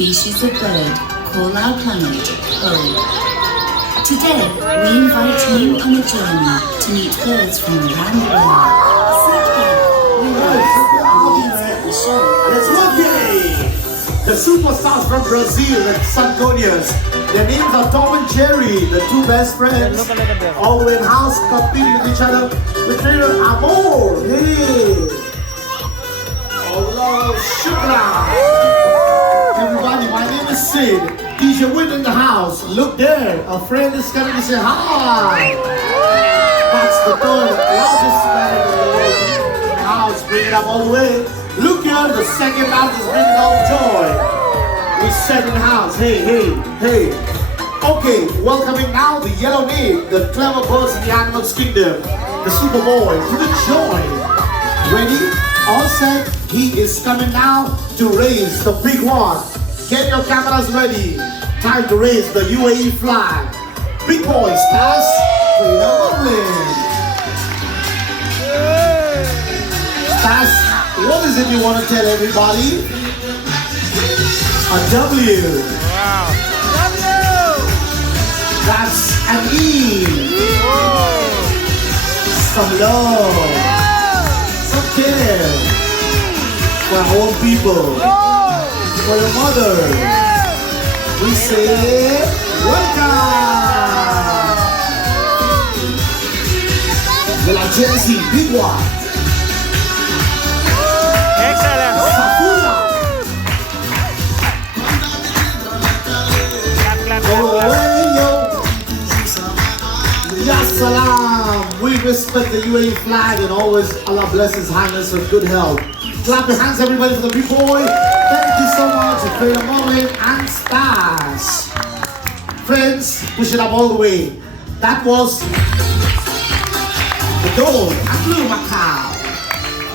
species of bird call our planet home. Today, we invite you on a journey to meet birds from around the world. Sit back, relax, and let's get the show. Let's work it! The superstars from Brazil and Santonians. Their names are Tom and Jerry, the two best friends. All in house competing with each other. With trainer Amor. Hey! Hello, Shukra. Everybody, my name is Sid. DJ Win in the house. Look there, a friend is coming to say hi. That's the third largest man in the world in the house. Bring it up all the way. Look here, the second largest, bringing all joy. We said in the house, hey, hey, hey. Okay, welcoming now the yellow name, the clever birds in the animals kingdom, the Superboy, to the joy. Ready? All set. He is coming now to raise the big one. Get your cameras ready. Time to raise the UAE flag. Big boy stars. Stars, what is it you want to tell everybody? A W. Wow. W! That's an E. Some love. Some care. For our own people. For your mother. We say, welcome. Villa Jersey, big one. Excellent. Safuna. Clap, clap, clap, Oh, clap. hey, yo. Ya salam. We respect the UAE flag and always Allah bless His Highness with good health. Clap your hands, everybody, for the big boy. Thank you so much for creating a moment and stars. Friends, push it up all the way. That was the gold and blue Macau.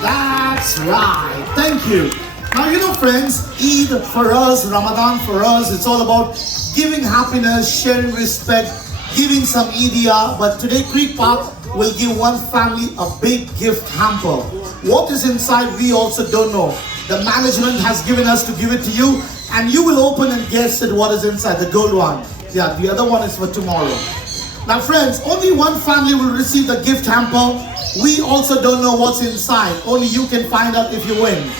That's right. Thank you. Now, you know, friends, Eid for us, Ramadan for us, it's all about giving happiness, sharing respect, giving some idea. But today, Creek Park will give one family a big gift hamper. What is inside, we also don't know. The management has given us to give it to you, and you will open and guess at what is inside, the gold one. Yeah, the other one is for tomorrow. Now friends, only one family will receive the gift hamper. We also don't know what's inside. Only you can find out if you win.